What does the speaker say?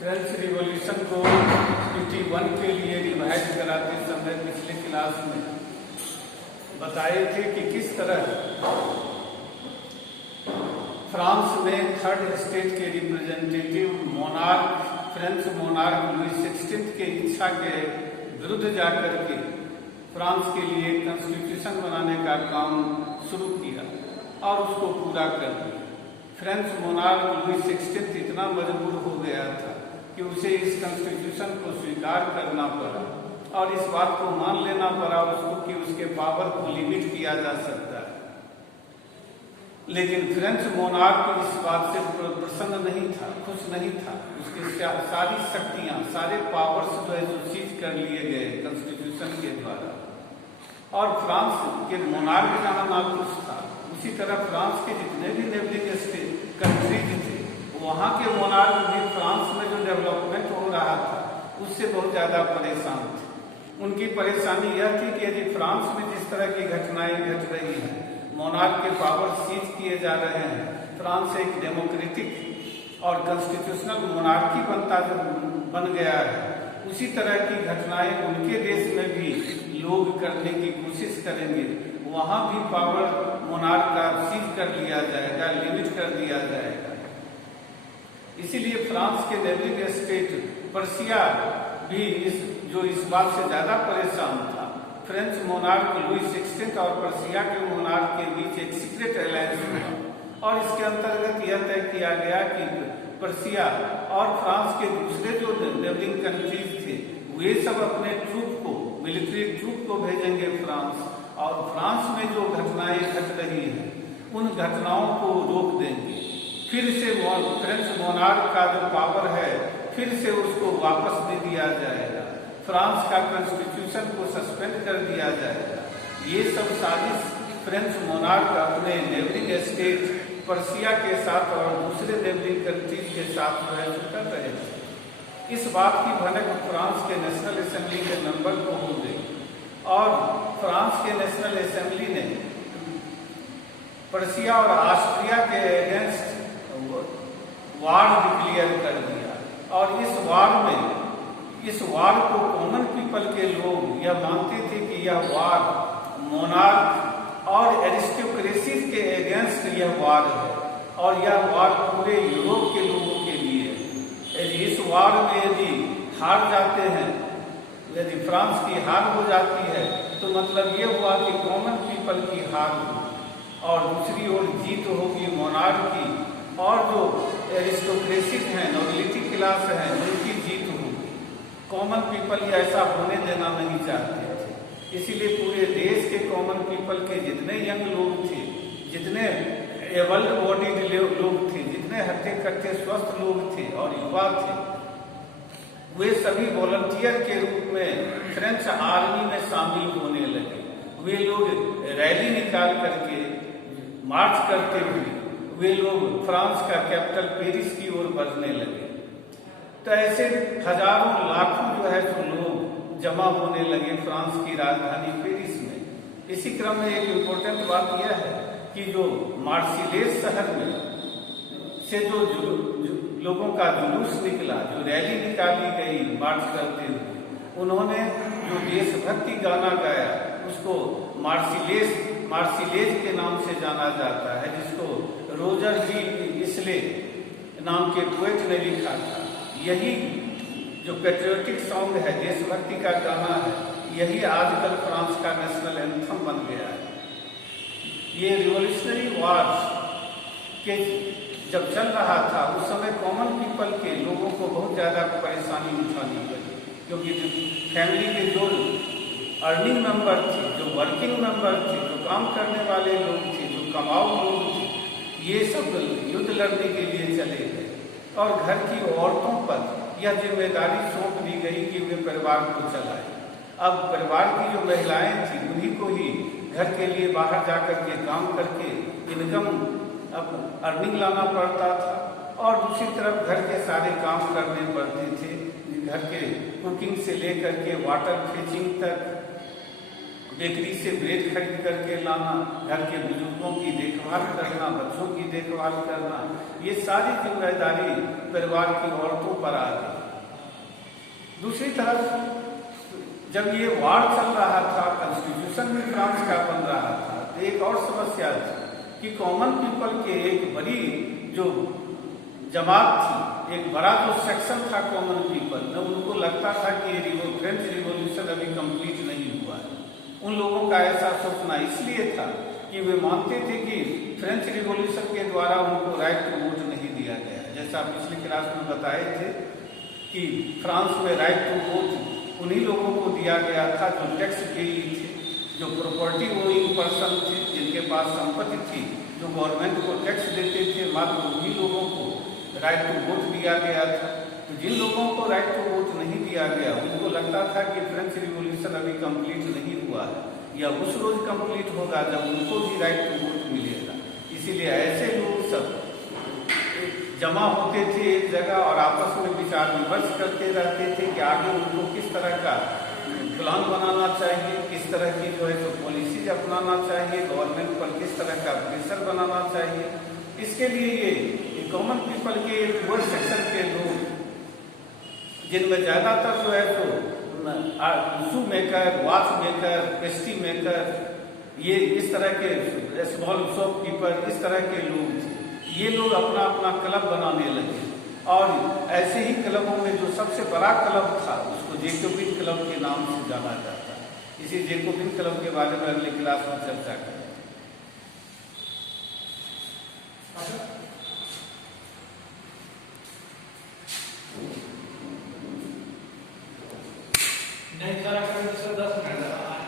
French revolution को 81 के लिए रिवाइज कराते समय पिछले क्लास में बताए थे कि किस तरह फ्रांस में थर्ड स्टेट के representative monarch French monarch Louis 16 के इच्छा के विरुद्ध जाकर के फ्रांस के लिए कॉन्स्टिट्यूशन बनाने का काम शुरू किया और उसको पूरा कर दिया। फ्रेंच मोनार्क लुई 16 इतना मजबूर हो गया था कि उसे इस कॉन्स्टिट्यूशन को स्वीकार करना पड़ा और इस बात को मान लेना पड़ा उसको कि उसके पावर को लिमिट किया जा सकता है। लेकिन फ्रेंच मोनार्क इस बात से प्रसन्न नहीं था, खुश नहीं था। उसकी सारी शक्तियां, सारे पावर्स जो है सीज कर लिए गए कॉन्स्टिट्यूशन के द्वारा। और फ्रांस के मोनार्क जहां नाखुश था, उसी तरह फ्रांस के जितने भी नेबलिंग कंट्रीज थे वहां के मोनार्क भी फ्रांस में जो डेवलपमेंट हो रहा था उससे बहुत ज्यादा परेशान थे। उनकी परेशानी यह थी कि यदि फ्रांस में जिस तरह की घटनाएं घट रही हैं, मोनार्क के पावर सीज किए जा रहे हैं, फ्रांस एक डेमोक्रेटिक और कॉन्स्टिट्यूशनल मोनार्की बन गया है, उसी तरह की घटनाएं उनके देश में भी लोग करने की कोशिश करेंगे। वहां भी पावर मोनार्क का सीज कर लिया जाएगा, लिमिट कर दिया जाएगा। इसीलिए फ्रांस के नेबलिंग स्टेट पर्सिया भी इस बात से ज्यादा परेशान था। फ्रेंच मोनार्क लुई 16 और पर्सिया के मोनार्क के बीच एक सीक्रेट अलायंस हुआ और इसके अंतर्गत यह तय किया गया कि पर्सिया और फ्रांस के दूसरे जो नेबलिंग कंट्रीज थे वे सब अपने ट्रूप को, मिलिट्री ट्रूप को भेजेंगे फ्रांस, और फ्रांस में जो घटनाएं घट रही हैं उन घटनाओं को रोक देंगे। फिर से फ्रेंच मोनार्क का जो पावर है फिर से उसको वापस दे दिया जाएगा, फ्रांस का कॉन्स्टिट्यूशन को सस्पेंड कर दिया जाएगा। ये सब साजिश फ्रेंच मोनार्क अपने नेबलिंग स्टेट पर्सिया के साथ और दूसरे नेबलिंग कंट्रीज के साथ जो है कर रहे थे। इस बात की भनक फ्रांस के नेशनल असेंबली के मेंबर को हो गई और फ्रांस के नेशनल असेंबली ने पर्सिया और ऑस्ट्रिया के अगेंस्ट वार डिक्लेयर कर दिया। और इस वार को कॉमन पीपल के लोग यह मानते थे कि यह वार मोनार्क और एरिस्टोक्रेसी के अगेंस्ट यह वार है और यह वार पूरे यूरोप के लोगों के लिए है। इस वार में यदि हार जाते हैं, यदि फ्रांस की हार हो जाती है तो मतलब ये हुआ कि कॉमन पीपल की हार होगी और दूसरी ओर जीत होगी मोनार्क की, और जो एरिस्टोक्रेसी हैं, नोबिलिटी क्लास है, उनकी जीत होगी। कॉमन पीपल ये ऐसा होने देना नहीं चाहते थे। इसीलिए पूरे देश के कॉमन पीपल के जितने यंग लोग थे, जितने एबल्ड बॉडीड लोग थे, जितने हट्टे कट्टे स्वस्थ लोग थे और युवा थे, वे सभी वॉलंटियर के रूप में फ्रेंच आर्मी में शामिल होने लगे। वे लोग रैली निकाल करके मार्च करते हुए वे लोग फ्रांस का कैपिटल पेरिस की ओर बढ़ने लगे। तो ऐसे हजारों लाखों जो है तो लोग जमा होने लगे फ्रांस की राजधानी पेरिस में। इसी क्रम में एक इम्पोर्टेंट बात यह है कि जो मार्सिलेस शहर में से जो लोगों का जुलूस निकला, जो रैली निकाली गई मार्च करते हुए, उन्होंने जो देशभक्ति गाना गाया उसको मार्सिलेज के नाम से जाना जाता है, जिसको रोजर डी इसले नाम के पोएट ने लिखा था। यही जो पेट्रियोटिक सॉन्ग है, देशभक्ति का गाना है, यही आजकल फ्रांस का नेशनल एंथम बन गया है। ये रिवॉल्यूशनरी वॉर के जब चल रहा था उस समय कॉमन पीपल के लोगों को बहुत ज्यादा परेशानी उठानी पड़ी, क्योंकि फैमिली के जो अर्निंग मेंबर थे, जो वर्किंग मेंबर थे, जो काम करने वाले लोग थे, जो कमाऊ लोग थे, ये सब युद्ध लड़ने के लिए चले गए और घर की औरतों पर यह जिम्मेदारी सौंप दी गई कि वे परिवार को चलाएं। अब परिवार की जो महिलाएं थी उन्हीं को ही घर के लिए बाहर जाकर के काम करके इनकम अब अर्निंग लाना पड़ता था और दूसरी तरफ घर के सारे काम करने पड़ते थे, घर के कुकिंग से लेकर के वाटर फीचिंग तक, बेकरी से ब्रेड खरीद करके लाना, घर के बुजुर्गों की देखभाल करना, बच्चों की देखभाल करना, ये सारी जिम्मेदारी परिवार की औरतों पर आ गई। दूसरी तरफ जब ये वार चल रहा था, कॉन्स्टिट्यूशन भी फ्रांस का बन रहा था, तो एक और समस्या थी कि कॉमन पीपल के एक बड़ी जो जमात थी, एक बड़ा जो सेक्शन था कॉमन पीपल में, उनको लगता था कि फ्रेंच रिवॉल्यूशन अभी कंप्लीट नहीं हुआ है। उन लोगों का ऐसा सोचना इसलिए था कि वे मानते थे कि फ्रेंच रिवॉल्यूशन के द्वारा उनको राइट टू वोट नहीं दिया गया। जैसा पिछली क्लास में बताए थे कि फ्रांस में राइट टू वोट उन्हीं लोगों को दिया गया था जो टैक्स पेई थे, जो प्रॉपर्टी ओइंग पर्सन थे, जिनके पास संपत्ति थी, जो गवर्नमेंट को टैक्स देते थे, मात्र उन्हीं लोगों को राइट टू वोट दिया गया था। तो जिन लोगों को राइट टू वोट नहीं दिया गया, उनको लगता था कि फ्रेंच रिवॉल्यूशन अभी कंप्लीट नहीं हुआ है, या उस रोज कंप्लीट होगा जब उनको भी राइट टू वोट मिलेगा। इसीलिए ऐसे लोग सब जमा होते थे एक जगह और आपस में विचार विमर्श करते रहते थे कि आगे उनको किस तरह का प्लान बनाना चाहिए, किस तरह की जो है तो पॉलिसीज अपनाना चाहिए, गवर्नमेंट पर किस तरह का प्रेशर बनाना चाहिए। इसके लिए ये कॉमन पीपल के एक वो सेक्शन के लोग, जिनमें ज्यादातर जो है तो शू maker, watch maker, pastry maker, ये इस तरह के स्मॉल शॉप कीपर, इस तरह के लोग थे। ये लोग अपना अपना क्लब बनाने लगे और ऐसे ही क्लबों में जो सबसे बड़ा क्लब था उसको जैकोबिन क्लब के नाम से जाना जाता है। इसी जैकोबिन क्लब के बारे में अगली क्लास में चर्चा करें।